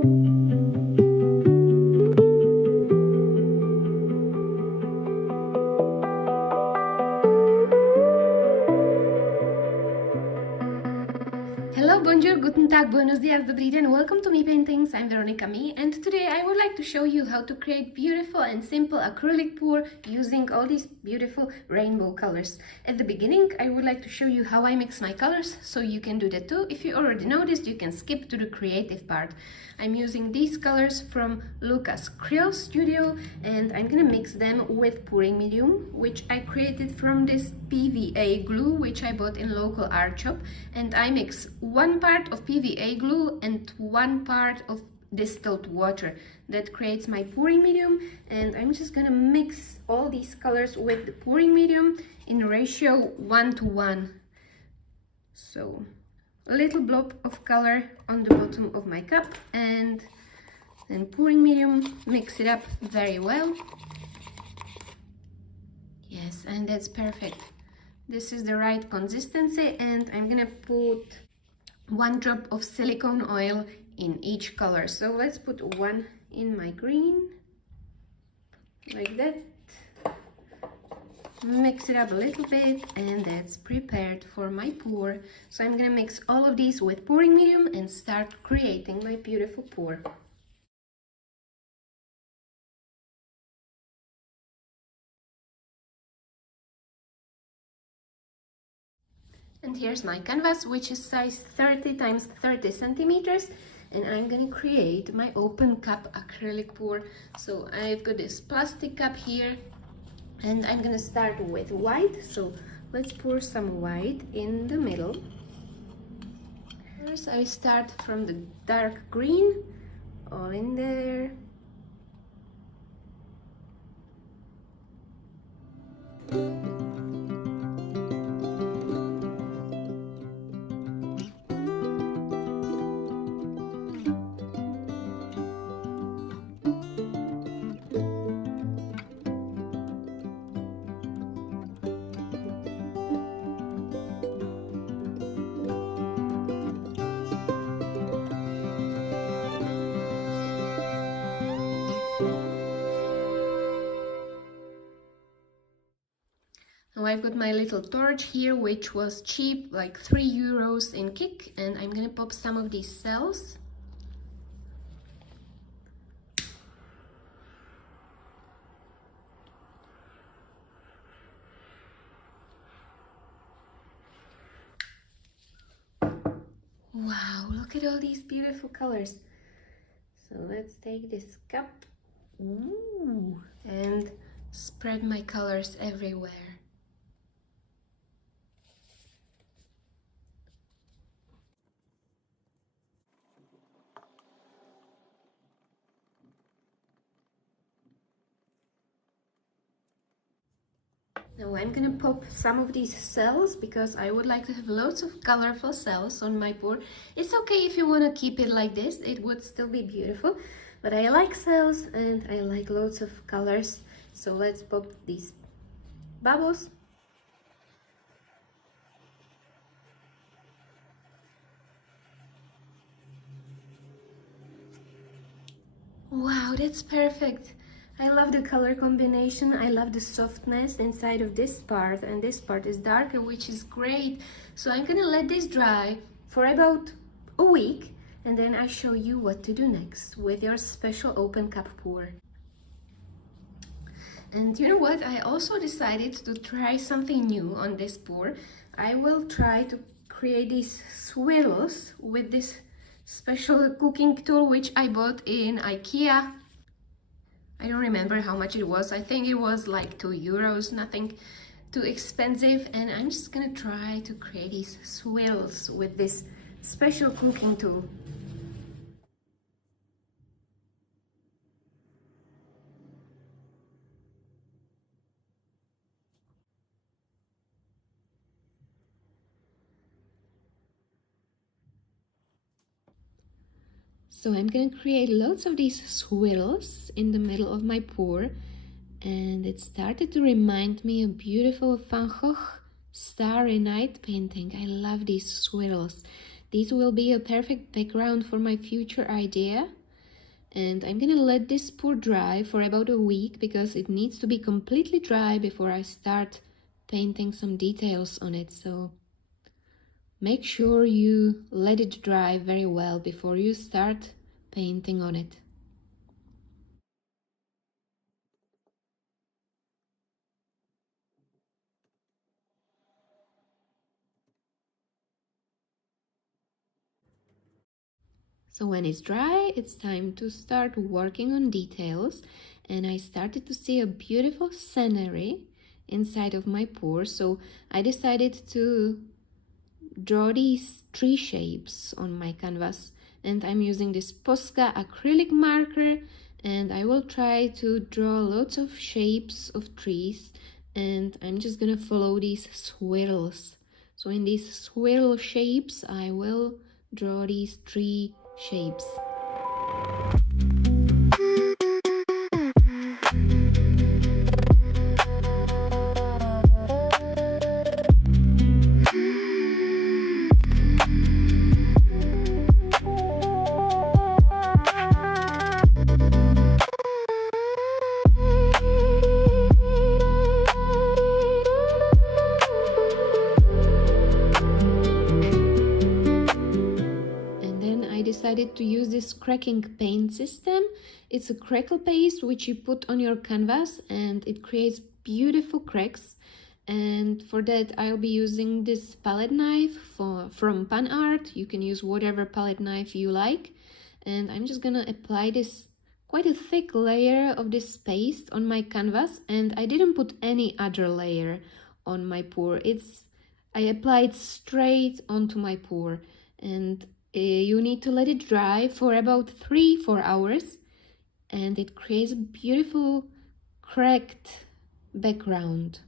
Hello, bonjour, guten tag, buenos dias, dobrý den, welcome to miipaintings. I'm Veronica Mi, and today I would like to show you how to create beautiful and simple acrylic pour using all these beautiful rainbow colors. At the beginning, I would like to show you how I mix my colors, so you can do that too. If you already know this, you can skip to the creative part. I'm using these colors from Lucas Krill Studio, and I'm gonna mix them with pouring medium, which I created from this PVA glue, which I bought in local art shop. And I mix 1 part of PVA glue and 1 part of distilled water. That creates my pouring medium, and I'm just gonna mix all these colors with the pouring medium in ratio 1:1. So a little blob of color on the bottom of my cup, and then pouring medium, mix it up very well. Yes, and that's perfect. This is the right consistency, and I'm gonna put 1 drop of silicone oil in each color. So let's put 1 in my green, like that. Mix it up a little bit, and that's prepared for my pour. So I'm gonna mix all of these with pouring medium and start creating my beautiful pour. And here's my canvas, which is size 30 times 30 centimeters, and I'm gonna create my open cup acrylic pour. So I've got this plastic cup here, and I'm gonna start with white. So let's pour some white in the middle. First I start from the dark green, all in there. Now I've got my little torch here, which was cheap, like 3 euros in Kik, and I'm gonna pop some of these cells. Wow, look at all these beautiful colors. So let's take this cup, and spread my colors everywhere. Now I'm gonna pop some of these cells because I would like to have loads of colorful cells on my board. It's okay if you want to keep it like this, it would still be beautiful, but I like cells and I like loads of colors. So let's pop these bubbles. Wow, that's perfect. I love the color combination. I love the softness inside of this part, and this part is darker, which is great. So I'm gonna let this dry for about a week, and then I show you what to do next with your special open cup pour. And you know what? I also decided to try something new on this pour. I will try to create these swirls with this special cooking tool, which I bought in IKEA. I don't remember how much it was. I think it was like 2 euros, nothing too expensive. And I'm just gonna try to create these swirls with this special cooking tool. So I'm gonna create lots of these swirls in the middle of my pour, and it started to remind me of beautiful Van Gogh Starry Night painting. I love these swirls. These will be a perfect background for my future idea. And I'm gonna let this pour dry for about a week because it needs to be completely dry before I start painting some details on it. So make sure you let it dry very well before you start painting on it. So when it's dry, it's time to start working on details. And I started to see a beautiful scenery inside of my pour. So I decided to draw these tree shapes on my canvas. And I'm using this Posca acrylic marker. And I will try to draw lots of shapes of trees. And I'm just gonna follow these swirls. So in these swirl shapes, I will draw these tree shapes. Decided to use this cracking paint system. It's a crackle paste which you put on your canvas and it creates beautiful cracks. And for that I'll be using this palette knife from Pan Art. You can use whatever palette knife you like. And I'm just gonna apply this quite a thick layer of this paste on my canvas, and I didn't put any other layer on my pour. I applied straight onto my pour, and you need to let it dry for about 3-4 hours, and it creates a beautiful cracked background.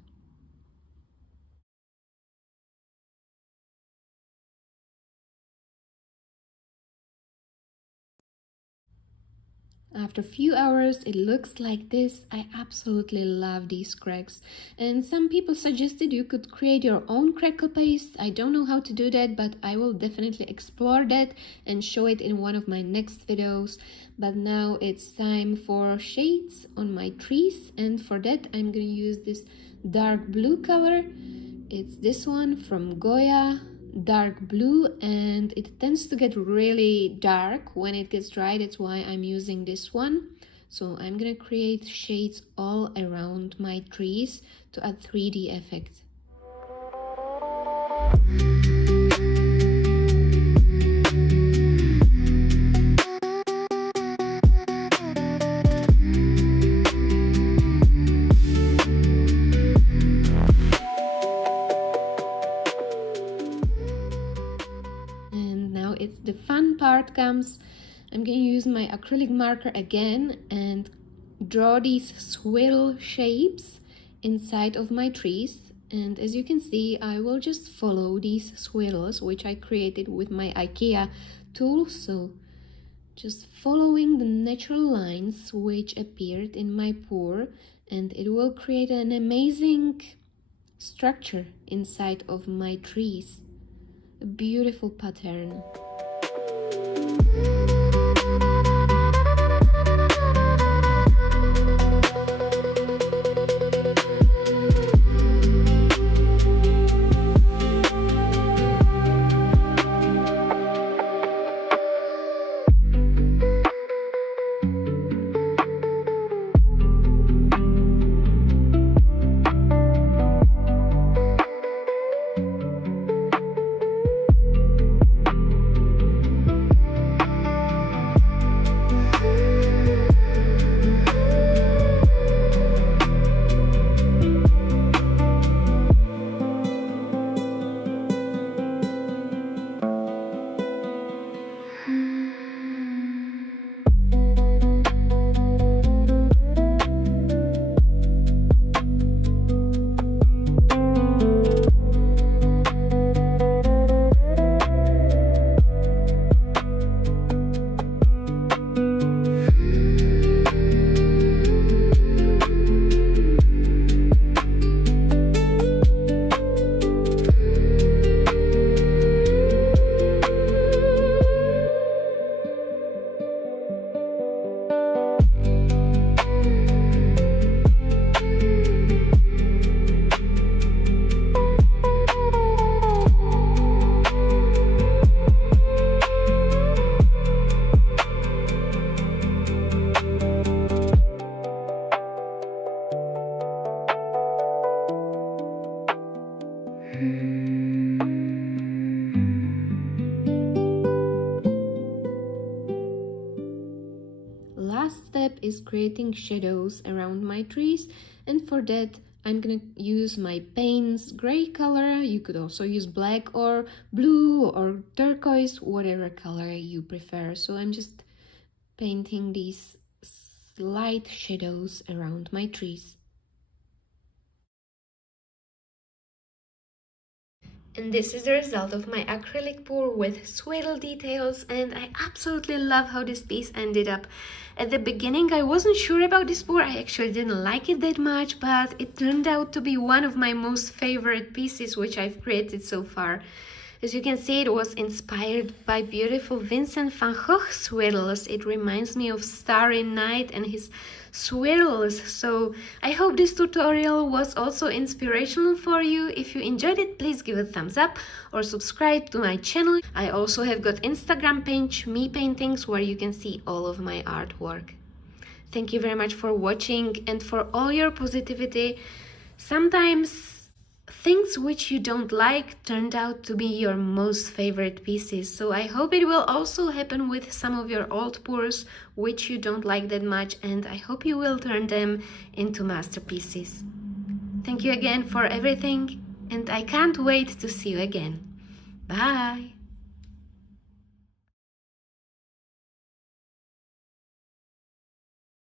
After a few hours, it looks like this. I absolutely love these cracks. And some people suggested you could create your own crackle paste. I don't know how to do that, but I will definitely explore that and show it in one of my next videos. But now it's time for shades on my trees. And for that, I'm gonna use this dark blue color. It's this one from Gogh, dark blue, and it tends to get really dark when it gets dry. That's why I'm using this one. So I'm gonna create shades all around my trees to add 3D effect. The fun part comes. I'm going to use my acrylic marker again and draw these swirl shapes inside of my trees. And as you can see, I will just follow these swirls which I created with my IKEA tool. So just following the natural lines which appeared in my pour, and it will create an amazing structure inside of my trees. A beautiful pattern. last step is creating shadows around my trees, and for that I'm gonna use my paints gray color. You could also use black or blue or turquoise, whatever color you prefer. So I'm just painting these light shadows around my trees. And this is the result of my acrylic pour with swirl details, and I absolutely love how this piece ended up. At the beginning I wasn't sure about this pour, I actually didn't like it that much, but it turned out to be one of my most favorite pieces which I've created so far. As you can see, it was inspired by beautiful Vincent van Gogh swirls. It reminds me of Starry Night and his swirls. So I hope this tutorial was also inspirational for you. If you enjoyed it, please give a thumbs up or subscribe to my channel. I also have got Instagram page, miipaintings, where you can see all of my artwork. Thank you very much for watching and for all your positivity. Sometimes things which you don't like turned out to be your most favorite pieces, so I hope it will also happen with some of your old pours which you don't like that much, and I hope you will turn them into masterpieces. Thank you again for everything, and I can't wait to see you again. Bye!